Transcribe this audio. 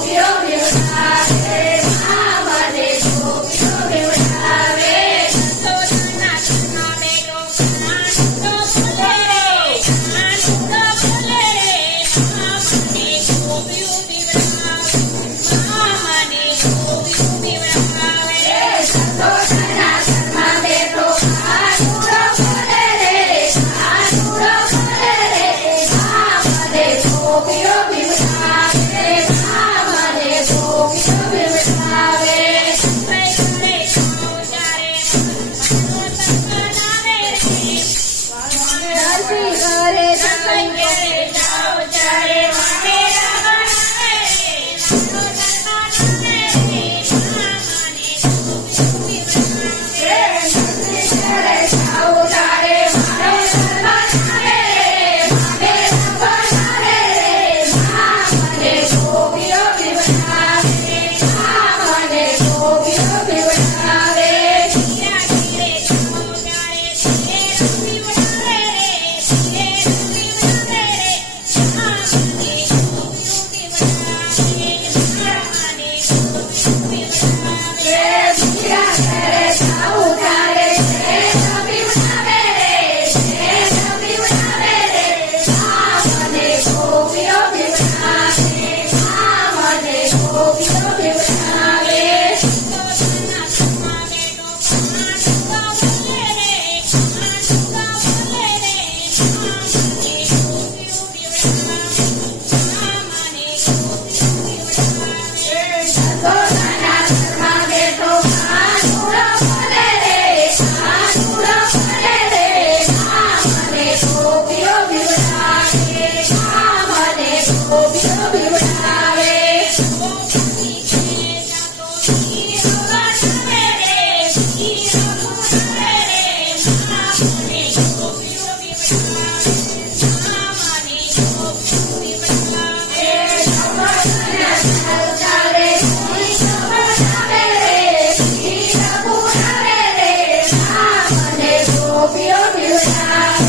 오지영 Scorpio, you and I.